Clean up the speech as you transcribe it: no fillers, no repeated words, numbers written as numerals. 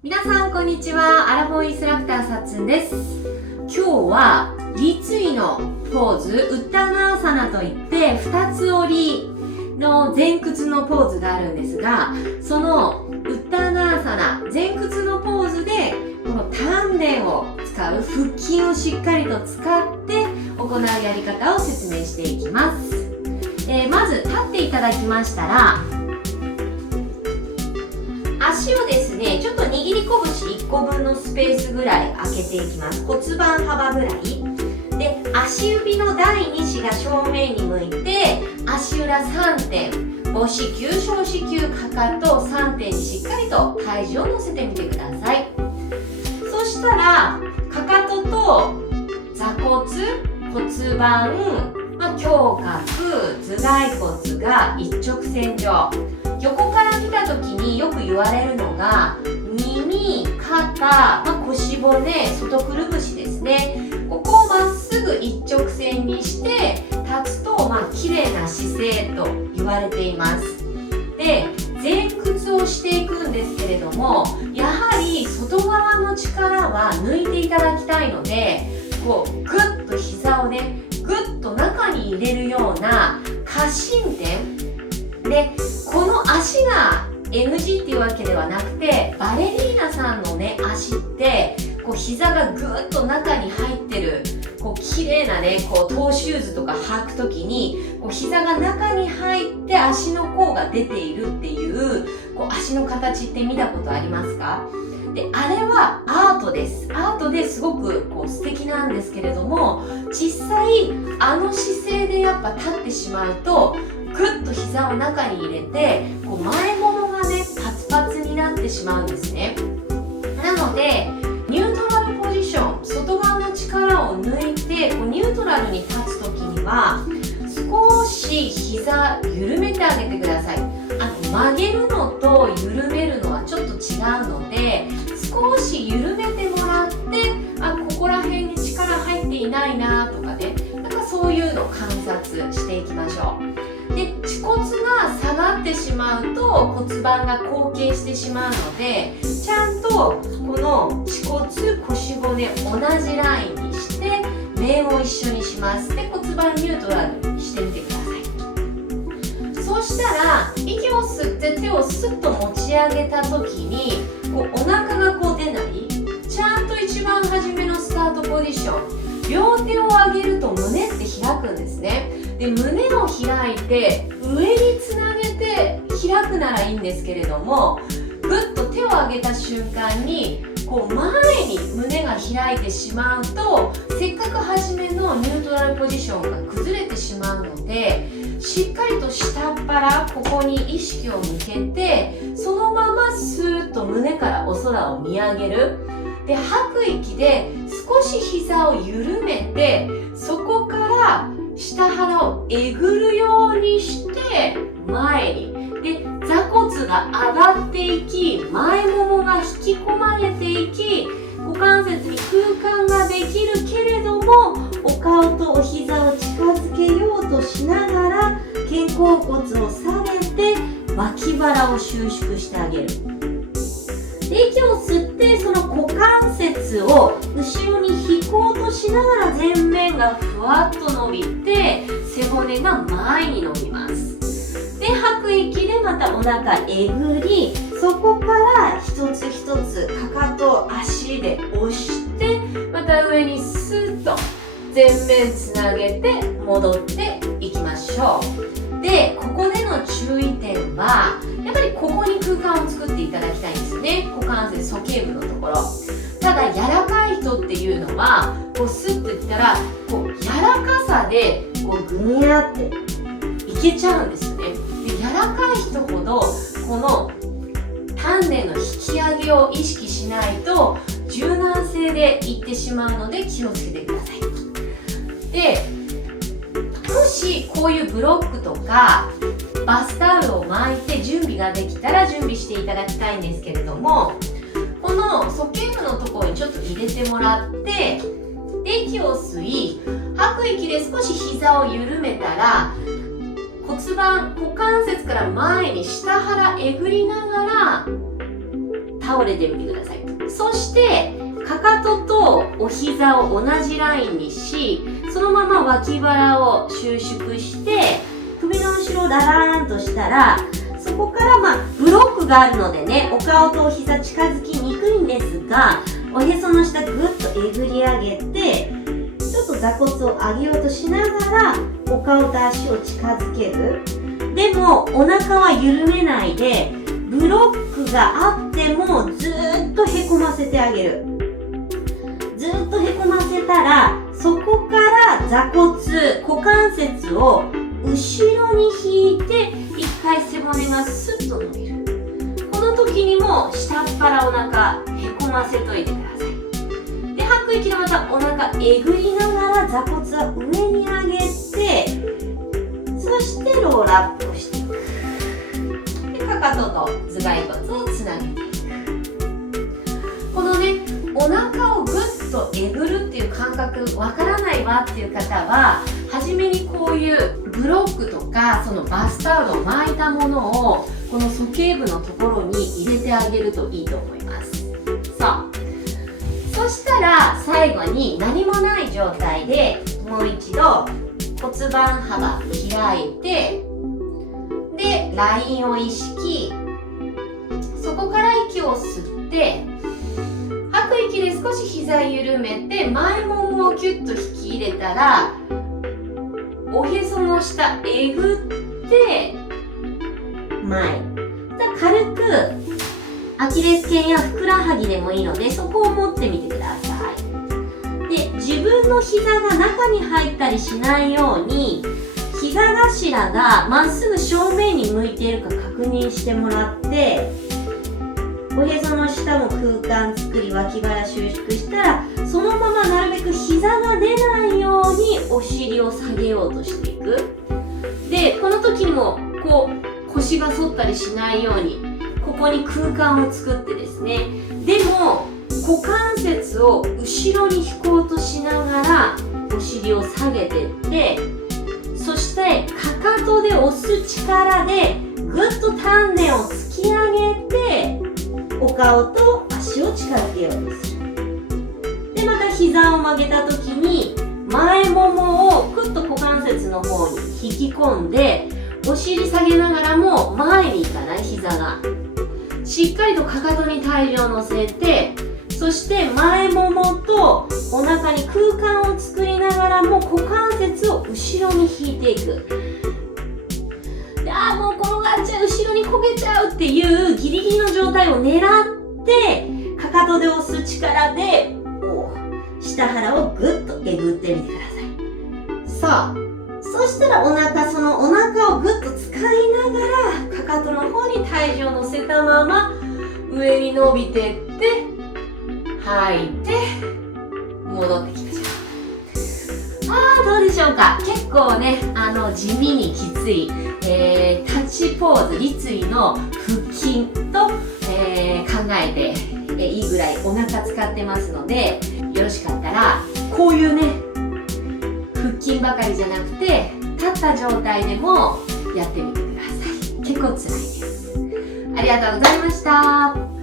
皆さんこんにちは。アラフォーインストラクターさっつんです。今日は立位のポーズ、ウッタナーサナといって二つ折りの前屈のポーズがあるんですが、そのウッタナーサナ前屈のポーズでこの丹田を使う、腹筋をしっかりと使って行うやり方を説明していきます。まず立っていただきましたら、足をですね、ちょっと握り拳1個分のスペースぐらい開けていきます。骨盤幅ぐらいで、足指の第2子が正面に向いて、足裏3点、母子球、小子球、かかと3点にしっかりと体重を乗せてみてください。そしたらかかとと座骨、骨盤、胸郭、頭蓋骨が一直線上。横から見た時によく言われるのが耳、肩、腰骨、外くるぶしですね。ここをまっすぐ一直線にして立つと綺麗な姿勢と言われています。で、前屈をしていくんですけれども、やはり外側の力は抜いていただきたいので、こうグッと膝をね、グッと中に入れるような下伸点で、この足が NG っていうわけではなくて、バレリーナさんのね、足ってこう膝がぐーっと中に入ってる、こう綺麗なね、こうトーシューズとか履くときにこう膝が中に入って足の甲が出ているっていう、こう足の形って見たことありますか？で、あれはアートです。アートですごくこう素敵なんですけれども、実際あの姿勢でやっぱ立ってしまうとぐっと膝を中に入れて、こう前ももがね、パツパツになってしまうんですね。なのでニュートラルポジション、外側の力を抜いてこうニュートラルに立つ時には少し膝緩めてあげてください。曲げるのと緩めるのはちょっと違うので、少し緩めてもらって、ここら辺に力入っていないなとかね、そういうのを観察していきましょう。で、恥骨が下がってしまうと骨盤が後傾してしまうので、ちゃんとこの恥骨、腰骨同じラインにして面を一緒にします。で、骨盤ニュートラルにしてみてください。そうしたら息を吸って手をスッと持ち上げた時にこうお腹がこう出ない、ちゃんと一番初めのスタートポジション、両手を上げると胸って開くんですね。で、胸を開いて上につなげて開くならいいんですけれども、ぐっと手を上げた瞬間にこう前に胸が開いてしまうと、せっかく初めのニュートラルポジションが崩れてしまうので、しっかりと下っ腹、ここに意識を向けて、そのままスーッと胸からお空を見上げる。で、吐く息で少し膝を緩めて、そこから下腹をえぐるようにして前に。で、座骨が上がっていき、前ももが引き込まれていき、股関節に空間ができるけれども、お顔とお膝を近づけようとしながら肩甲骨を下げて脇腹を収縮してあげる。で、息を吸ってその股関節を後ろに引こうとしながら前面がふわっと伸びて背骨が前に伸びます。で、吐く息でまたお腹えぐり、そこから一つ一つかかと足で押してまた上にスッと前面つなげて戻っていきましょう。で、ここでの注意点はやっぱりここに空間を作っていただきたいんですよね。股関節、鼠径部のところ。ただ柔らかい人っていうのはこうスッといったらこう柔らかさでこうグニャっていけちゃうんですよね。で、柔らかい人ほどこの丹田の引き上げを意識しないと柔軟性でいってしまうので気をつけてください。で、もしこういうブロックとかバスタオルを巻いて準備ができたら準備していただきたいんですけれども、この鼠径部のところにちょっと入れてもらって、で、息を吸い、吐く息で少し膝を緩めたら骨盤、股関節から前に下腹えぐりながら倒れてみてください。そしてかかととお膝を同じラインにし、そのまま脇腹を収縮して首の後ろをララーンとしたら、そこからブロックがあるのでね、お顔とお膝近づきにくいんですが、おへその下ぐっとえぐり上げて、ちょっと座骨を上げようとしながらお顔と足を近づける。でもお腹は緩めないで、ブロックがあってもずーっとへこませてあげる。ずーっとへこませたら、そこから座骨、股関節を後ろに引いて、一回背骨がスッと伸びる。この時にも下っ腹お腹へこませといてください。で、吐く息でまたお腹えぐりながら座骨は上に上げて、そしてロールアップをしていく。で、かかとと頭蓋骨をつなげていく。このね、お腹をぐっとえぐるっていう感覚わからないわっていう方は、初めにこういうブロックとかそのバスタオルを巻いたものをこの鼠径部のところに入れてあげるといいと思います。そしたら最後に何もない状態でもう一度骨盤幅開いて、でラインを意識、そこから息を吸って吐く息で少し膝緩めて前ももをキュッと引き入れたら、おへその下えぐって前。軽くアキレス腱やふくらはぎでもいいので、そこを持ってみてください。で、自分の膝が中に入ったりしないように、膝頭がまっすぐ正面に向いているか確認してもらって、おへその下も空間作り、脇腹収縮したら、そのままなるべく膝が出ないようにお尻を下げようとしていく。で、この時にもこう腰が反ったりしないように、ここに空間を作ってですね。でも股関節を後ろに引こうとしながらお尻を下げていって、そしてかかとで押す力でぐっと丹田を突き上げて、お顔と足を近づけようとする。で、また膝を曲げた時に前ももをくっと股関節の方に引き込んで、お尻下げながらも前に行かない。膝がしっかりとかかとに体重を乗せて、そして前ももとお腹に空間を作りながらも股関節を後ろに引いていく。で、もう転がっちゃう、後ろにこけちゃうっていうギリギリの状態を狙って、かかとで押す力で下腹をぐっとえぐってみてください。そしたらそのお腹をぐっと使いながら、かかとの方に体重を乗せたまま上に伸びてって、吐いて戻ってきましょう。どうでしょうか。結構ね、地味にきつい、立ちポーズ、立位の腹筋と、考えて、いいぐらいお腹使ってますので、よろしかったらこういうね、腹筋ばかりじゃなくて立った状態でもやってみてください。結構辛いです。ありがとうございました。